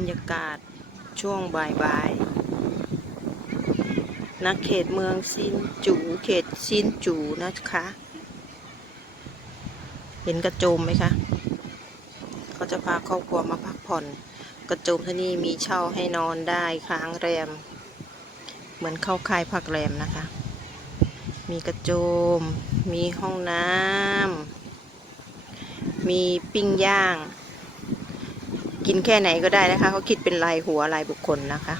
รยากาศช่วงบ่ายๆนักเขตเมืองซินจูเขตซินจูนะคะ เห็นกระโจมไหมคะ เขาจะพาครอบครัวมาพักผ่อน กระโจมที่นี่มีเช่าให้นอนได้ค้างแรม เหมือนเข้าค่ายพักแรมนะคะ มีกระโจม มีห้องน้ำมีปิ้งย่าง กินแค่ไหนก็ได้นะคะเขาคิดเป็นรายหัวรายบุคคลนะคะ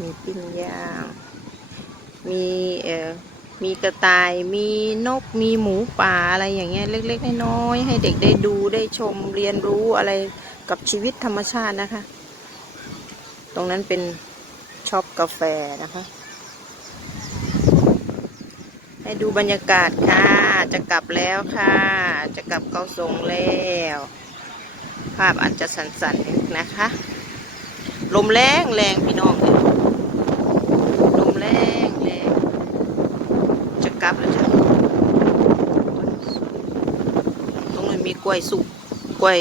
มีปิ้งย่าง มีเอ่อมีกระต่ายมีนกมีหมูป่าอะไรอย่างเงี้ยเล็กๆน้อยๆให้เด็กได้ดูได้ชมเรียนรู้อะไรกับชีวิตธรรมชาตินะคะ ตรงนั้นเป็นช็อปกาแฟนะคะ ให้ดูบรรยากาศค่ะ จะกลับแล้วค่ะ จะกลับเกาสงแล้ว ภาพอาจจะสั่นๆนิดนะคะ ลมแรงแรงพี่น้องเอ้ยลมแรงแรงจะกลับแล้วจ้ะตรงนั้มีกล้วยสุกกล้วย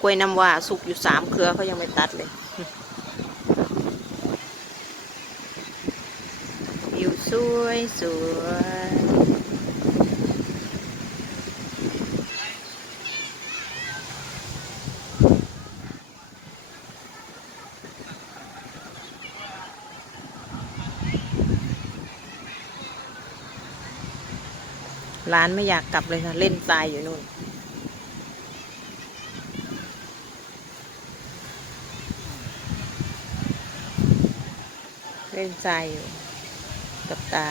กล้วยน้ำว้าสุกอยู่สามเครือเขายังไม่ตัดเลยวิวสวยสวย ร้านไม่อยากกลับเลยค่ะ เล่นทรายอยู่นู่น เล่นทรายอยู่ กับตา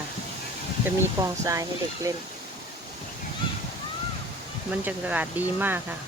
จะมีกองทรายให้เด็กเล่น มันจะอากาศดีมากค่ะ